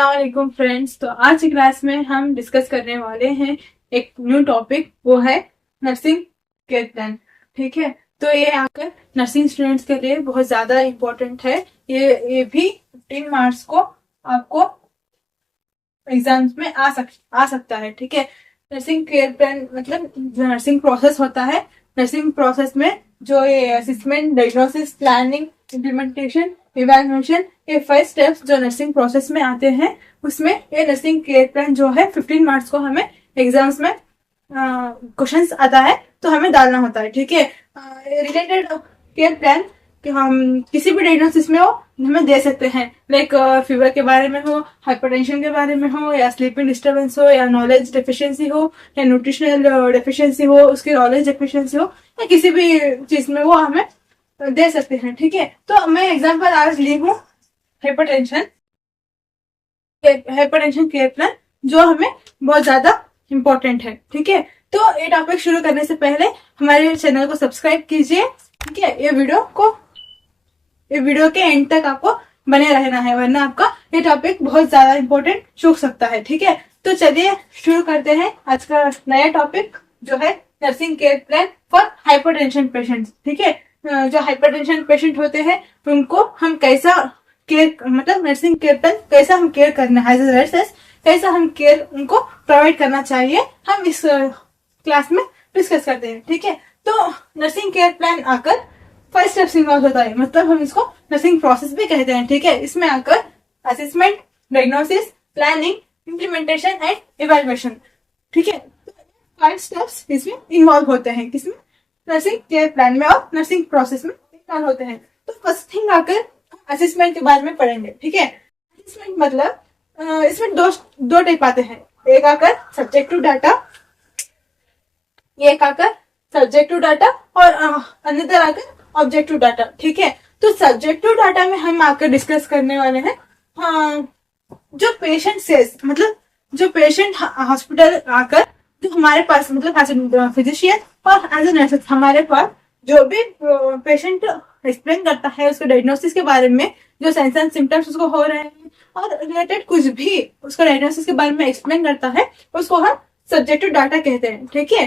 अस्सलाम फ्रेंड्स। तो आज की क्लास में हम डिस्कस करने वाले हैं एक न्यू टॉपिक, वो है नर्सिंग केयर प्लान। ठीक है, तो ये आकर नर्सिंग स्टूडेंट्स के लिए बहुत ज्यादा इम्पोर्टेंट है। ये भी 15 मार्च को आपको एग्जाम्स में आ सकता है। ठीक है, नर्सिंग केयर प्लान मतलब जो नर्सिंग प्रोसेस होता है, नर्सिंग प्रोसेस में जो ये assessment, diagnosis, planning, implementation, evaluation, ये 5 स्टेप्स जो नर्सिंग प्रोसेस में आते हैं, उसमें ये नर्सिंग केयर प्लान जो है 15 मार्च को हमें एग्जाम्स में क्वेश्चंस आता है तो हमें डालना होता है। ठीक है, रिलेटेड केयर प्लान कि हम किसी भी डायग्नोसिस में हो हमें दे सकते हैं, लाइक फीवर के बारे में हो, हाइपरटेंशन के बारे में हो, या स्लीपिंग डिस्टर्बेंस हो, या नॉलेज डेफिशिएंसी हो, या न्यूट्रिशनल डेफिशिएंसी हो, उसकी नॉलेज डेफिशिएंसी हो, या किसी भी चीज में वो हमें दे सकते हैं। ठीक है, तो मैं एग्जांपल आज ली हूँ हाइपरटेंशन केयर प्लान, जो हमें बहुत ज्यादा इम्पोर्टेंट है। ठीक है, तो ये टॉपिक शुरू करने से पहले हमारे चैनल को सब्सक्राइब कीजिए। ठीक है, ये वीडियो के एंड तक आपको बने रहना है, वरना आपका ये टॉपिक बहुत ज्यादा इम्पोर्टेंट चूक सकता है। ठीक है, तो चलिए शुरू करते हैं आज का नया टॉपिक, जो है nursing care plan for hypertension patients. ठीक है, जो हाइपरटेंशन पेशेंट होते हैं उनको हम कैसा केयर, मतलब नर्सिंग केयर प्लान कैसा हम केयर करना है, कैसा हम केयर उनको प्रोवाइड करना चाहिए, हम इस क्लास में डिस्कस करते हैं। ठीक है, तो नर्सिंग केयर प्लान आकर 5 स्टेप्स इन्वॉल्व होता है, मतलब हम इसको नर्सिंग प्रोसेस भी कहते हैं। ठीक है, इसमें आकर assessment, diagnosis, planning, implementation and evaluation. ठीक है, 5 स्टेप्स इसमें इन्वॉल्व होते हैं, किसमें, नर्सिंग केयर प्लान में और नर्सिंग प्रोसेस में इन्वॉल्व होते हैं। तो फर्स्ट थिंग आकर असेसमेंट के बारे में पढ़ेंगे। ठीक है, असेसमेंट मतलब इसमें दो टाइप आते हैं, एक आकर सब्जेक्टिव डाटा, एक आकर सब्जेक्टिव डाटा और अनदर आकर ऑब्जेक्टिव डाटा। ठीक है, तो सब्जेक्टिव डाटा में हम आकर डिस्कस करने वाले हैं जो पेशेंट सेज, मतलब जो पेशेंट हॉस्पिटल आकर जो हमारे पास, मतलब एज ए फिजिशियन और एज ए नर्स हमारे पास जो भी पेशेंट एक्सप्लेन करता है उसके डायग्नोसिस के बारे में, जो साइंस एंड सिम्टम्स उसको हो रहे हैं और रिलेटेड कुछ भी उसका डायग्नोसिस के बारे में एक्सप्लेन करता है, उसको हम सब्जेक्टिव डाटा कहते हैं। ठीक है,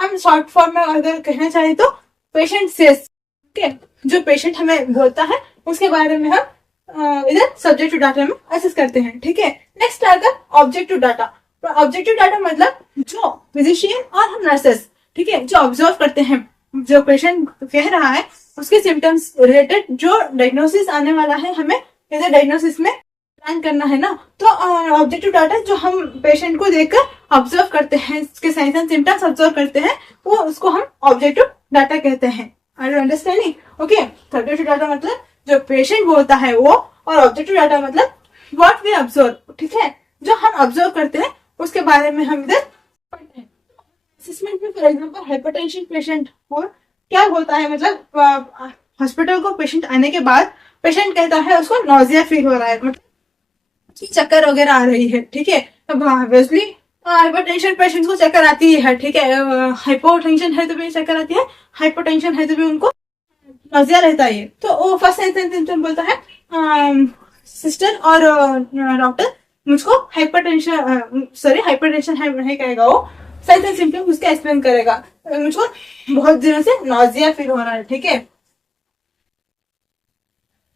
हम शॉर्ट फॉर्म में अगर कहना चाहें तो पेशेंट सेज, ठीक है, जो पेशेंट हमें बोलता है उसके बारे में हम इधर सब्जेक्टिव डाटा में असेस करते हैं। ठीक है, नेक्स्ट आकर ऑब्जेक्टिव डाटा। तो ऑब्जेक्टिव डाटा मतलब जो फिजिशियन और हम नर्सेस, ठीक है, जो ऑब्जर्व करते हैं जो पेशेंट कह रहा है उसके सिम्टम्स रिलेटेड जो डायग्नोसिस आने वाला है, हमें इधर डायग्नोसिस में प्लान करना है ना, तो ऑब्जेक्टिव डाटा जो हम पेशेंट को देखकर ऑब्जर्व करते हैं, उसके साइंस एंड सिम्टम्स ऑब्जर्व करते हैं, वो उसको हम ऑब्जेक्टिव डाटा कहते हैं। Are you understanding? Okay, subjective data मतलब जो पेशेंट बोलता है वो, और ऑब्जेक्टिव डाटा मतलब व्हाट वी ऑब्जर्व। ठीक है, जो हम ऑब्जर्व करते हैं उसके बारे में हम इधर पढ़ते हैं। असेसमेंट में फॉर एग्जांपल हाइपरटेंशन पेशेंट को क्या होता है, मतलब हॉस्पिटल को पेशेंट आने के बाद पेशेंट कहता है उसको नोजिया फील हो रहा है, मतलब चक्कर वगैरह आ रही है। ठीक है, अब ऑब्वियसली हाइपरटेंशन पेशेंट को चक्कर आती है। ठीक है, हाइपोटेंशन है तो भी चक्कर आती है, हाइपोटेंशन है तो भी उनको नोजिया रहता है। तो वो फर्स्ट सिम्टम बोलता है सिस्टर और डॉक्टर मुझको हाइपरटेंशन है कहेगा वो, साइंस सिम्टम उसका एक्सप्लेन करेगा, मुझको बहुत दिनों से नोजिया फील हो रहा है। ठीक है,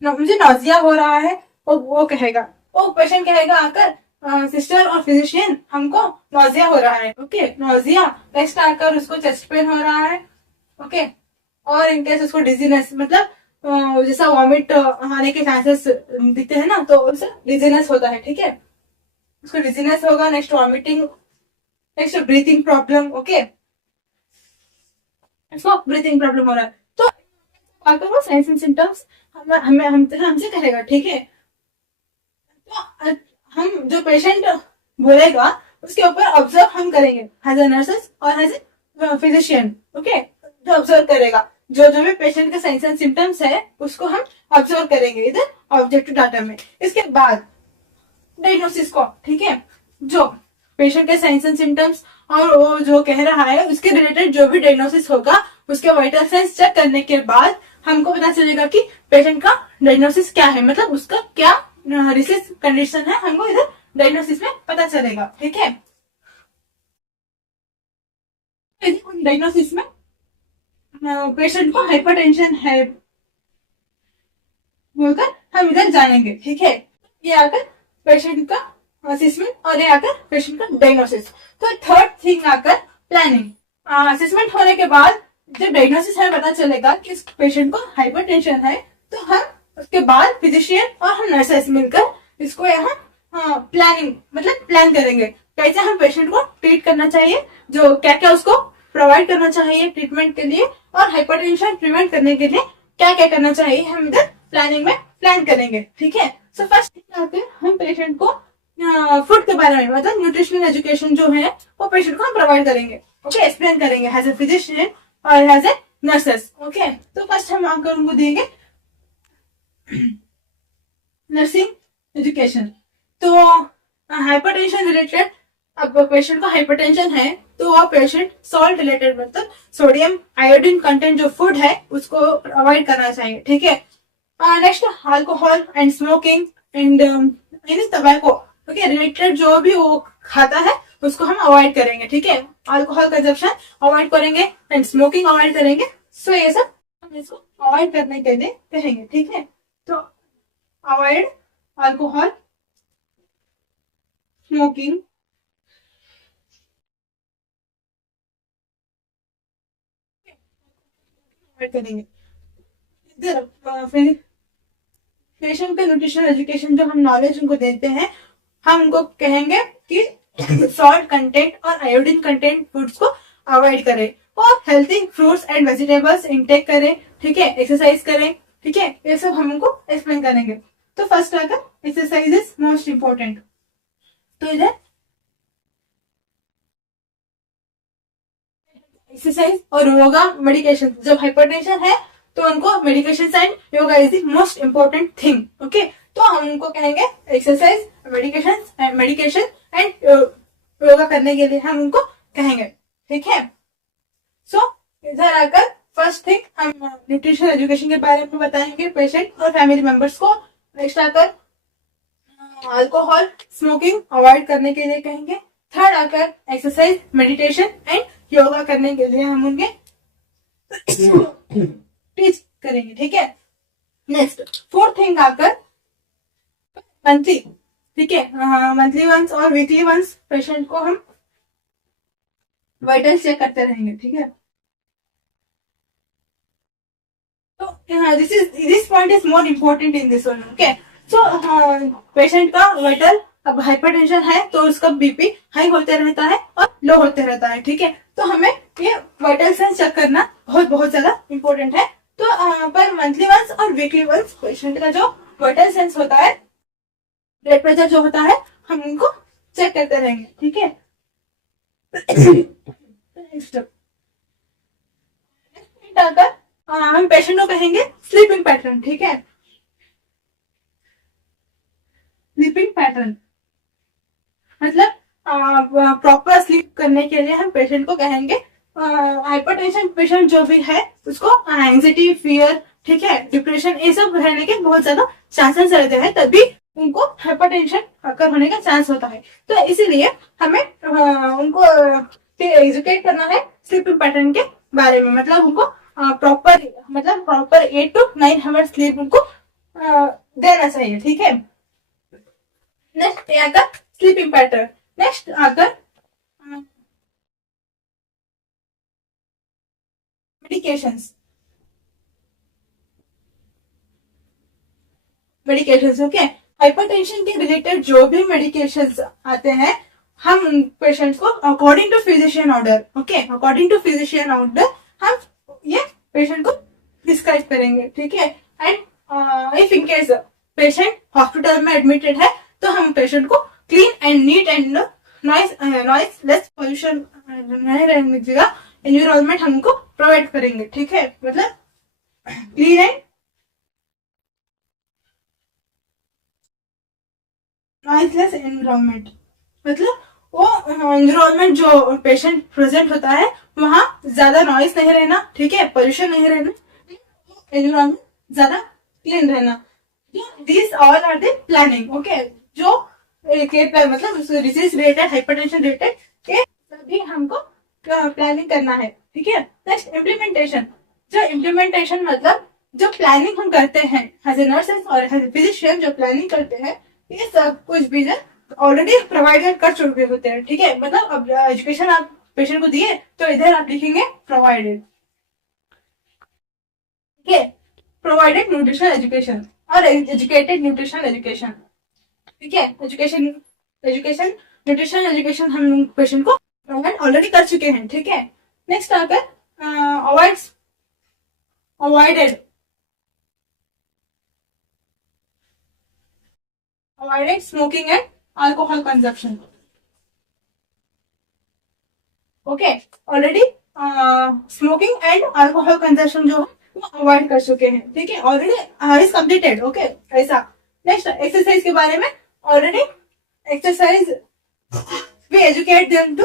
मुझे नोजिया हो रहा है, वो कहेगा, वो पेशेंट कहेगा आकर सिस्टर और फिजिशियन हमको नोजिया हो रहा है। Okay, nausea. नेक्स्ट आकर उसको चेस्ट पेन हो रहा है। ओके, और इनकेस उसको डिजीनेस, मतलब जैसा वॉमिट आने के चांसेस दिखते हैं ना, तो उससे डिजीनेस होता है। ठीक है, उसको डिजीनेस होगा, next vomiting, next breathing problem. Okay, इसको ब्रीथिंग प्रॉब्लम हो रहा है, तो आकर वो साइंस एंड सिम्टम्स हमसे कहेगा। ठीक है, तो हम जो पेशेंट बोलेगा उसके ऊपर ऑब्जर्व हम करेंगे एज ए नर्सेस और एज ए फिजिशियन। ओके, जो ऑब्जर्व करेगा, जो भी पेशेंट के साइंस एंड सिम्टम्स है उसको हम ऑब्जर्व करेंगे इधर ऑब्जेक्टिव डाटा में। इसके बाद डायग्नोसिस को, ठीक है, जो पेशेंट के साइंस एंड सिम्टम्स और वो जो कह रहा है उसके रिलेटेड जो भी डायग्नोसिस होगा, उसके वाइटल साइंस चेक करने के बाद हमको पता चलेगा कि पेशेंट का डायग्नोसिस क्या है, मतलब उसका क्या रिसर्च कंडीशन है, हमको इधर डायग्नोसिस में पता चलेगा। ठीक है, डायग्नोसिस में पेशेंट को हाइपरटेंशन है बोलकर हम इधर जानेंगे। ठीक है, ये आकर पेशेंट का असेसमेंट और ये आकर पेशेंट का डायग्नोसिस। तो थर्ड थिंग आकर प्लानिंग। असेसमेंट होने के बाद जब डायग्नोसिस हमें पता चलेगा कि इस पेशेंट को हाइपरटेंशन है, तो हम उसके बाद फिजिशियन और हम नर्सेस मिलकर इसको यहाँ प्लानिंग मतलब प्लान करेंगे कैसे हम पेशेंट को ट्रीट करना चाहिए, जो क्या क्या उसको प्रोवाइड करना चाहिए ट्रीटमेंट के लिए, और हाइपरटेंशन प्रिवेंट करने के लिए क्या क्या करना चाहिए, हम इधर प्लानिंग में प्लान करेंगे। ठीक है, सो फर्स्ट आते हम पेशेंट को फूड के बारे में मतलब न्यूट्रिशनल एजुकेशन जो है वो पेशेंट को हम प्रोवाइड करेंगे। ओके, एक्सप्लेन करेंगे एज ए फिजिशियन और एज ए नर्सेस। ओके, तो फर्स्ट हम आकर उनको देंगे नर्सिंग एजुकेशन। तो हाइपरटेंशन रिलेटेड, अब पेशेंट को हाइपरटेंशन है तो वो पेशेंट सॉल्ट रिलेटेड मतलब सोडियम आयोडीन कंटेंट जो फूड है उसको अवॉइड करना चाहिए। ठीक है, next alcohol and smoking and tobacco okay related जो भी वो खाता है उसको हम अवॉइड करेंगे। ठीक है, अल्कोहल कंजप्शन अवॉइड करेंगे एंड स्मोकिंग अवॉइड करेंगे। सो ये सब हम इसको अवॉइड करने के लिए कहेंगे। ठीक है, तो अवॉइड अल्कोहल, स्मोकिंग, अवॉइड करेंगे। इधर फिर पेशेंट का न्यूट्रिशनल एजुकेशन जो हम नॉलेज उनको देते हैं, हम उनको कहेंगे कि सॉल्ट कंटेंट और आयोडीन कंटेंट फूड्स को अवॉइड करें और healthy fruits and vegetables intake करें। ठीक है, एक्सरसाइज करें। ठीक है, ये सब हम उनको एक्सप्लेन करेंगे। तो फर्स्ट आकर एक्सरसाइज इज मोस्ट इंपॉर्टेंट। तो इधर एक्सरसाइज और योगा मेडिकेशन, जब हाइपरटेंशन है तो उनको medication and yoga is the most important thing. Okay, तो हम उनको कहेंगे एक्सरसाइज, मेडिकेशन एंड योगा करने के लिए हम उनको कहेंगे। ठीक है, सो इधर आकर फर्स्ट थिंग हम न्यूट्रिशन एजुकेशन के बारे में बताएंगे पेशेंट और फैमिली मेंबर्स को। नेक्स्ट आकर अल्कोहल स्मोकिंग अवॉइड करने के लिए कहेंगे। थर्ड आकर एक्सरसाइज, मेडिटेशन एंड योगा करने के लिए हम उनके टीच करेंगे। ठीक है, नेक्स्ट फोर्थ थिंग आकर मंथली। ठीक है, मंथली वंस और वीकली वंस पेशेंट को हम वाइटल चेक करते रहेंगे। ठीक है, तो this point is more important in this one. Okay, so patient का वाइटल, अब हाइपरटेंशन है तो उसका बीपी हाई होते रहता है और लो होते रहता है। ठीक है, तो हमें ये वाइटल साइन चेक करना बहुत बहुत ज्यादा इम्पोर्टेंट है। तो पर मंथली वंस और वीकली वंस पेशेंट का जो वाइटल साइंस होता है, ब्लड प्रेशर जो होता है, हम उनको चेक करते रहेंगे। ठीक है, नेक्स्ट आकर हम पेशेंट को कहेंगे स्लीपिंग पैटर्न। ठीक है, स्लीपिंग पैटर्न मतलब प्रॉपर स्लीप करने के लिए हम पेशेंट को कहेंगे, हाइपरटेंशन पेशेंट जो भी है उसको एंजाइटी, फियर, ठीक है, डिप्रेशन, ये सब रहने के बहुत ज्यादा चांसेस रहते हैं, तभी उनको हाइपरटेंशन अकर होने का चांस होता है। तो इसीलिए हमें उनको एजुकेट करना है स्लीपिंग पैटर्न के बारे में, मतलब उनको प्रॉपर 8 to 9 आवर्स स्लीप उनको देना चाहिए। ठीक है, नेक्स्ट आकर स्लीपिंग पैटर्न। नेक्स्ट आकर मेडिकेशंस। ओके, हाइपरटेंशन के रिलेटेड जो भी मेडिकेशंस आते हैं, हम पेशेंट को according to physician order, okay, according to physician order हम ये पेशेंट को प्रिस्क्राइब करेंगे। ठीक है, and if in case patient hospital में एडमिटेड है तो हम पेशेंट को clean and neat and noiseless pollution नहीं रहने जगह एनवायरमेंट हमको प्रोवाइड करेंगे। ठीक है, मतलब क्लीन एंड नॉइसलेस एनवायरमेंट, मतलब वो एनवायरमेंट जो पेशेंट प्रेजेंट होता है वहां ज्यादा नॉइस नहीं रहना, ठीक है, पोल्यूशन नहीं रहना, एनवायरमेंट ज्यादा क्लीन रहना। This all are the planning. Okay, जो केयर प्लान मतलब डिसीज रिलेटेड, हाइपरटेंशन रिलेटेड, ये सभी हमको प्लानिंग करना है, ठीक है। Next implementation. जो इम्प्लीमेंटेशन मतलब जो प्लानिंग हम करते हैं एज ए नर्सेस और एज ए फिजिशियन, जो प्लानिंग करते हैं, ये सब कुछ भी ऑलरेडी प्रोवाइडेड कर चुके होते हैं, ठीक है। मतलब अब एजुकेशन आप पेशेंट को दिए तो इधर आप लिखेंगे प्रोवाइडेड, ठीक है। प्रोवाइडेड न्यूट्रिशनल एजुकेशन और एजुकेटेड न्यूट्रिशनल एजुकेशन, ठीक है। एजुकेशन एजुकेशन न्यूट्रिशनल एजुकेशन हम पेशेंट को प्रोवाइड ऑलरेडी कर चुके हैं, ठीक है। नेक्स्ट आकर avoided smoking and alcohol consumption, okay. Already smoking and alcohol consumption जो वो अवॉइड कर चुके हैं, ठीक है। Already is completed, okay. ऐसा नेक्स्ट एक्सरसाइज के बारे में, already exercise we educate them to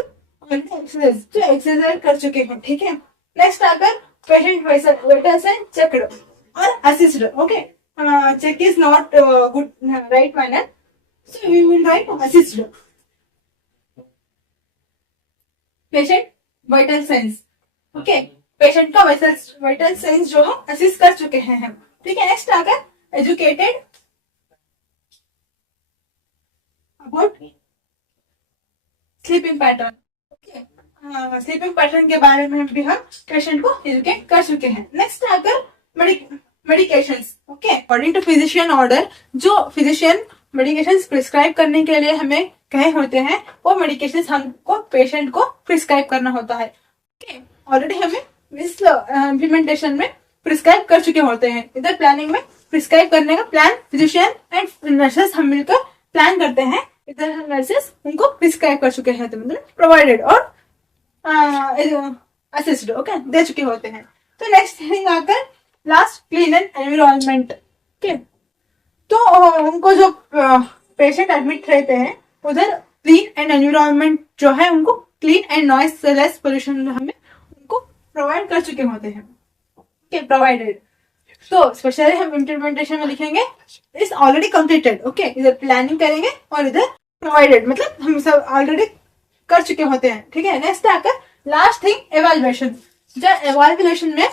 exercise, जो एक्सरसाइज कर चुके हैं, ठीक है। नेक्स्ट आकर पेशेंट वाइटल्स एंड चेकड और assisted, okay. Check is not good right manner, so we will write assisted. Patient vital signs, okay. Patient का vital signs जो है असिस्ट कर चुके हैं हम, ठीक है। नेक्स्ट आकर educated about sleeping pattern, okay. Sleeping pattern के बारे में भी हम पेशेंट को एजुकेट कर चुके हैं। नेक्स्ट आकर medications, okay. According to physician order, जो फिजिशियन मेडिकेशंस प्रिस्क्राइब करने के लिए हमें कहे होते हैं, वो मेडिकेशंस हमको पेशेंट को प्रिस्क्राइब करना होता है, ओके। ऑलरेडी हमें इस इम्प्लीमेंटेशन में प्रिस्क्राइब कर चुके होते हैं। इधर प्लानिंग में प्रिस्क्राइब करने का प्लान फिजिशियन एंड नर्सेस हम मिलकर प्लान करते हैं, इधर नर्सेस उनको प्रिस्क्राइब कर चुके हैं, तो मतलब प्रोवाइडेड और असिस्टेड, ओके, दे चुके होते हैं। तो नेक्स्ट थिंग आकर last clean and environment, okay. तो उनको जो पेशेंट एडमिट रहते हैं उधर क्लीन एंड एनवायरमेंट जो है उनको clean and noiseless pollution हमें उनको प्रोवाइड कर चुके होते हैं, ओके, प्रोवाइडेड। तो स्पेशली हम इम्प्लीमेंटेशन में लिखेंगे इज ऑलरेडी कंप्लीटेड, ओके। इधर प्लानिंग करेंगे और इधर प्रोवाइडेड, मतलब हम सब ऑलरेडी कर चुके होते हैं, ठीक है। नेक्स्ट आकर लास्ट थिंग एवेल्युएशन। जो एवेल्युएशन में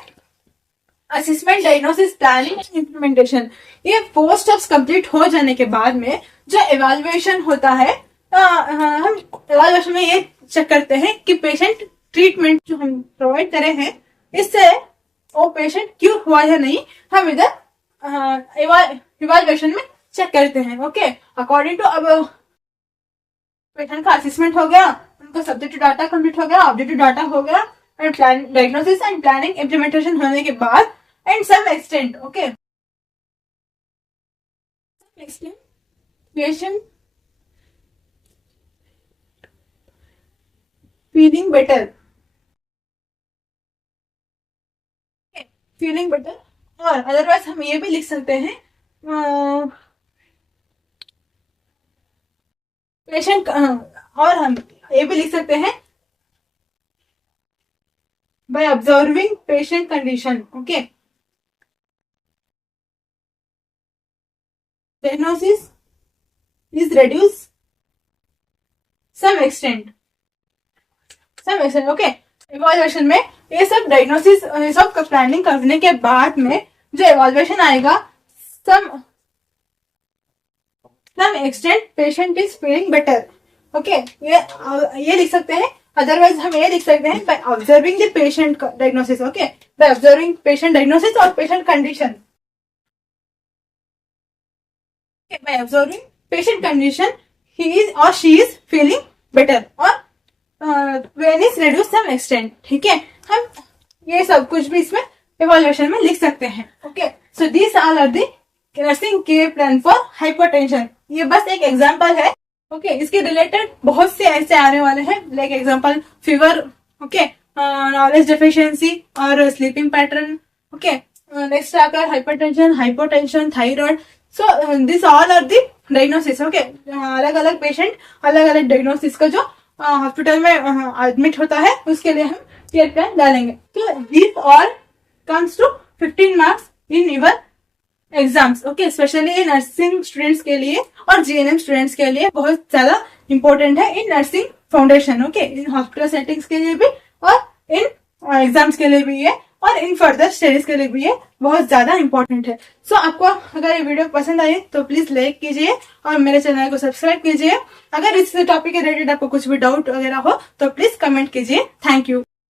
assessment, diagnosis, planning and implementation, ये 4 स्टेप्स कंप्लीट हो जाने के बाद में जो एवेल्युएशन होता है, हम एवेल्युएशन में ये चेक करते हैं कि पेशेंट ट्रीटमेंट जो हम प्रोवाइड करे हैं इससे वो पेशेंट क्योर हुआ या नहीं, हम इधर इवेल्युएशन में चेक करते हैं, ओके। अकॉर्डिंग टू अब पेशेंट का असेसमेंट हो गया, उनका सब्जेक्टिव डाटा कंप्लीट हो गया, ऑब्जेक्टिव डाटा हो गया, and diagnosis and planning implementation होने के बाद and some extent, okay, patient feeling better, feeling better. और अदरवाइज हम ये भी लिख सकते हैं पेशेंट, और हम ये भी लिख सकते हैं by observing patient condition, okay. Diagnosis is reduced some extent, okay. Evolution में ये सब डायग्नोसिस, ये सब का प्लानिंग करने के बाद में जो इवॉल्यूशन आएगा, some extent patient is feeling better, okay. ये लिख सकते हैं। अदरवाइज हम ये लिख सकते हैं by observing the patient diagnosis, okay, by observing patient diagnosis और patient condition, by observing patient condition he is और शी इज फीलिंग बेटर और when is reduce some extent, ठीक है। हम ये सब कुछ भी इसमें इवॉल्यूशन में लिख सकते हैं, okay. So this all are the nursing care plan for hypertension. ये बस एक एग्जांपल है, ओके। इसके रिलेटेड बहुत से ऐसे आने वाले हैं, like example fever, okay, knowledge deficiency और स्लीपिंग पैटर्न, ओके। नेक्स्ट आकर hypertension, hypotension, thyroid. So this all are the diagnosis, okay. अलग अलग पेशेंट अलग अलग डायग्नोसिस का जो हॉस्पिटल में एडमिट होता है उसके लिए हम केयर प्लान डालेंगे। तो this all comes to 15 marks in your exams. Okay, specially nursing students के लिए और जीएनएम स्टूडेंट्स के लिए बहुत ज्यादा इंपॉर्टेंट है in nursing foundation. Okay, in hospital settings के लिए भी और इन एग्जाम्स के लिए भी ये और इन फर्दर स्टडीज के लिए भी ये बहुत ज्यादा इंपॉर्टेंट है। सो आपको अगर ये वीडियो पसंद आई तो प्लीज लाइक कीजिए और मेरे चैनल को सब्सक्राइब कीजिए। अगर इस टॉपिक के रिलेटेड आपको कुछ भी डाउट वगैरह हो तो प्लीज कमेंट कीजिए। Thank you.